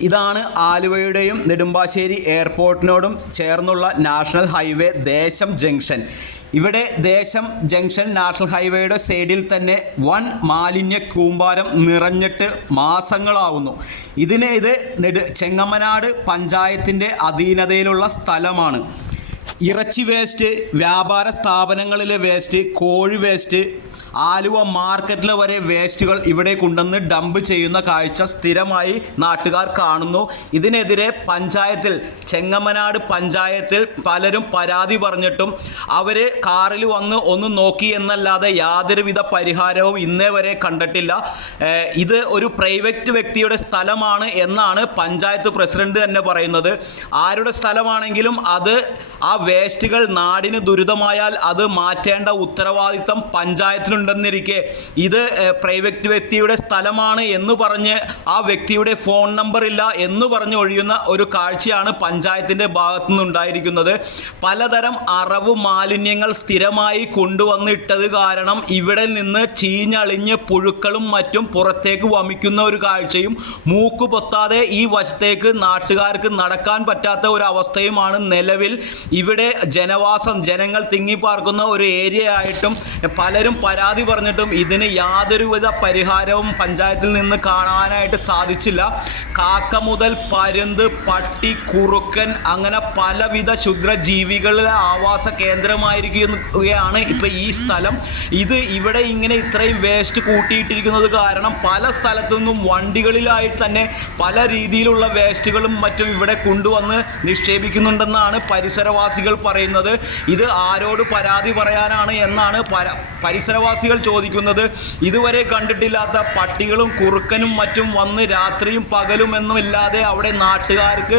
ഇതാണ് ആലുവയുടെയും നെടുമ്പാശ്ശേരി എയർപോർട്ടിനോടും ചേർന്നുള്ള national highway ദേശം ജംഗ്ഷൻ. ഇവിടെ ദേശം ജംഗ്ഷൻ നാഷണൽ ഹൈവേയുടെ സൈഡിൽ തന്നെ വൻ മാലിന്യ കൂമ്പാരം നിറഞ്ഞിട്ട് മാസങ്ങളാവുന്നു. ഇതിന് ഇത് നെടു ചെങ്ങമ്മനാട് പഞ്ചായത്തിന്റെ അധീനതയിലുള്ള സ്ഥലമാണ്. ഇറച്ചി വേസ്റ്റ് വ്യാപാര സ്ഥാപനങ്ങളിലെ വേസ്റ്റ് കോഴി വേസ്റ്റ് ആലുവ മാർക്കറ്റിൽ വരെ വേസ്റ്റുകൾ ഇവിടെ കൊണ്ടുവന്ന് ഡംപ് ചെയ്യുന്ന കാഴ്ച സ്ഥിരമായി നാട്ടുകാർ കാണുന്നു. ഇതിനെതിരെ പഞ്ചായത്തിൽ ചെങ്ങമനാട് പഞ്ചായത്തിൽ പലരും പരാതി പറഞ്ഞിട്ടും അവർ കാറിൽ വന്ന് ഒന്ന് നോക്കി എന്നല്ലാതെ യാതൊരുവിധ പരിഹാരവും ഇന്നേ വരെ കണ്ടിട്ടില്ല. ഇത് ഒരു പ്രൈവറ്റ് വ്യക്തിയുടെ സ്ഥലമാണ് എന്നാണ് പഞ്ചായത്ത് പ്രസിഡന്റ് തന്നെ പറയുന്നത്. ആരുടെ സ്ഥലമാണെങ്കിലും അത് ആ വേസ്റ്റുകൾ നാടിന് ദുരിതമായാൽ അത് മാറ്റേണ്ട ഉത്തരവാദിത്തം പഞ്ചായത്തിനുണ്ടെന്നിരിക്കെ ഇത് പ്രൈവറ്റ് വ്യക്തിയുടെ സ്ഥലമാണ് എന്ന് പറഞ്ഞ് ആ വ്യക്തിയുടെ ഫോൺ നമ്പർ ഇല്ല എന്ന് പറഞ്ഞ് ഒഴിയുന്ന ഒരു കാഴ്ചയാണ് പഞ്ചായത്തിന്റെ ഭാഗത്തു നിന്നുണ്ടായിരിക്കുന്നത് പലതരം അറവ് മാലിന്യങ്ങൾ സ്ഥിരമായി കൊണ്ടുവന്നിട്ടത് കാരണം ഇവിടെ നിന്ന് ചീഞ്ഞളിഞ്ഞ് പുഴുക്കളും മറ്റും പുറത്തേക്ക് വമിക്കുന്ന ഒരു കാഴ്ചയും മൂക്ക് പൊത്താതെ ഈ വശത്തേക്ക് നാട്ടുകാർക്ക് നടക്കാൻ പറ്റാത്ത ഒരു അവസ്ഥയുമാണ് നിലവിൽ ഇവിടെ ജനവാസം ജനങ്ങൾ തിങ്ങിപ്പാർക്കുന്ന ഒരു ഏരിയ ആയിട്ടും പലരും പരാതി പറഞ്ഞിട്ടും ഇതിന് യാതൊരുവിധ പരിഹാരവും പഞ്ചായത്തിൽ നിന്ന് കാണാനായിട്ട് സാധിച്ചില്ല. കാക്ക മുതൽ പരുന്ത് പട്ടി കുറുക്കൻ അങ്ങനെ പലവിധ ക്ഷുദ്രജീവികളുടെ ആവാസ കേന്ദ്രമായിരിക്കുകയാണ് ഇപ്പം ഈ സ്ഥലം. ഇത് ഇവിടെ ഇങ്ങനെ ഇത്രയും വേസ്റ്റ് കൂട്ടിയിട്ടിരിക്കുന്നത് കാരണം പല സ്ഥലത്തു നിന്നും വണ്ടികളിലായിട്ട് തന്നെ പല രീതിയിലുള്ള വേസ്റ്റുകളും മറ്റും ഇവിടെ കൊണ്ടുവന്ന് നിക്ഷേപിക്കുന്നുണ്ടെന്നാണ് പരിസരവാസികൾ പറയുന്നത് ഇത് ആരോട് പരാതി പറയാനാണ് എന്നാണ് പര പരിസരവാസികൾ ചോദിക്കുന്നത്. ഇതുവരെ കണ്ടിട്ടില്ലാത്ത പട്ടികളും കുറുക്കനും മറ്റും വന്ന് രാത്രിയും പകലും എന്നുമില്ലാതെ അവിടെ നാട്ടുകാർക്ക്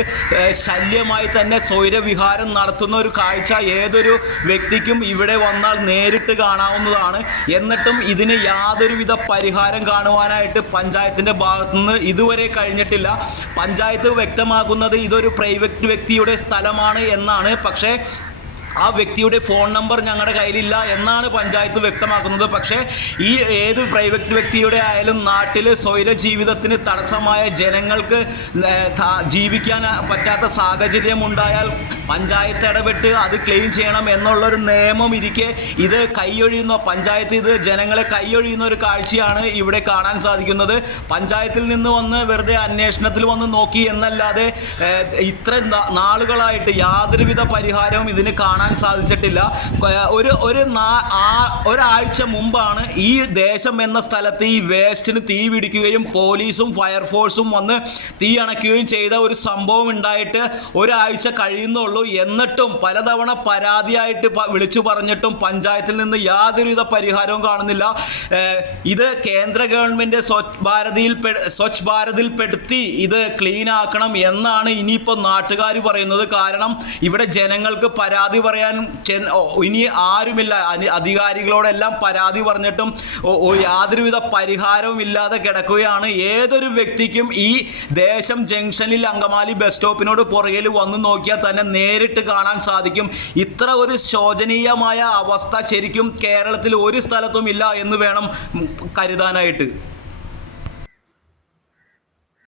ശല്യമായി തന്നെ സ്വൈരവിഹാരം നടത്തുന്ന ഒരു കാഴ്ച ഏതൊരു വ്യക്തിക്കും ഇവിടെ വന്നാൽ നേരിട്ട് കാണാവുന്നതാണ്. എന്നിട്ടും ഇതിന് യാതൊരുവിധ പരിഹാരം കാണുവാനായിട്ട് പഞ്ചായത്തിന്റെ ഭാഗത്തുനിന്ന് ഇതുവരെ കഴിഞ്ഞിട്ടില്ല. പഞ്ചായത്ത് വ്യക്തമാക്കുന്നത് ഇതൊരു പ്രൈവറ്റ് വ്യക്തിയുടെ സ്ഥലമാണ് എന്നാണ് പക്ഷേ ആ വ്യക്തിയുടെ ഫോൺ നമ്പർ ഞങ്ങളുടെ കയ്യിലില്ല എന്നാണ് പഞ്ചായത്ത് വ്യക്തമാക്കുന്നത്. പക്ഷേ ഈ ഏത് പ്രൈവറ്റ് വ്യക്തിയുടെ ആയാലും നാട്ടിൽ സ്വൈര ജീവിതത്തിന് തടസ്സമായ ജനങ്ങൾക്ക് ജീവിക്കാൻ പറ്റാത്ത സാഹചര്യം ഉണ്ടായാൽ പഞ്ചായത്ത് ഇടപെട്ട് അത് ക്ലെയിം ചെയ്യണം എന്നുള്ളൊരു നിയമം ഇരിക്കെ ഇത് കൈയൊഴിയുന്ന പഞ്ചായത്ത് ഇത് ജനങ്ങളെ കൈയൊഴിയുന്ന ഒരു കാഴ്ചയാണ് ഇവിടെ കാണാൻ സാധിക്കുന്നത്. പഞ്ചായത്തിൽ നിന്ന് വന്ന് വെറുതെ അന്വേഷണത്തിൽ വന്ന് നോക്കി എന്നല്ലാതെ ഇത്ര നാളുകളായിട്ട് യാതൊരുവിധ പരിഹാരവും ഇതിന് കാണാൻ സാധിച്ചിട്ടില്ല. ഒരു ഒരു ഒരാഴ്ച മുമ്പാണ് ഈ ദേശം എന്ന സ്ഥലത്ത് ഈ വേസ്റ്റിന് തീ പിടിക്കുകയും പോലീസും ഫയർഫോഴ്സും വന്ന് തീ അണയ്ക്കുകയും ചെയ്ത ഒരു സംഭവം ഉണ്ടായിട്ട് ഒരാഴ്ച കഴിയുന്നുള്ളൂ. എന്നിട്ടും പലതവണ പരാതിയായിട്ട് വിളിച്ചു പറഞ്ഞിട്ടും പഞ്ചായത്തിൽ നിന്ന് യാതൊരുവിധ പരിഹാരവും കാണുന്നില്ല. ഇത് കേന്ദ്ര ഗവൺമെന്റ് സ്വച്ഛ് ഭാരതിയിൽ സ്വച്ഛ് ഭാരതിൽ പെടുത്തി ഇത് ക്ലീൻ ആക്കണം എന്നാണ് ഇനിയിപ്പോൾ നാട്ടുകാർ പറയുന്നത്. കാരണം ഇവിടെ ജനങ്ങൾക്ക് പരാതി പറയാൻ ഓ, ഇനി ആരുമില്ല. അധികാരികളോടെല്ലാം പരാതി പറഞ്ഞിട്ടും യാതൊരുവിധ പരിഹാരവും ഇല്ലാതെ കിടക്കുകയാണ്. ഏതൊരു വ്യക്തിക്കും ഈ ദേശം ജംഗ്ഷനിൽ അങ്കമാലി ബസ് സ്റ്റോപ്പിനോട് പുറകിൽ വന്ന് നോക്കിയാൽ തന്നെ നേരിട്ട് കാണാൻ സാധിക്കും. ഇത്ര ഒരു ശോചനീയമായ അവസ്ഥ ശരിക്കും കേരളത്തിൽ ഒരു സ്ഥലത്തും ഇല്ല എന്ന് വേണം കരുതാനായിട്ട്.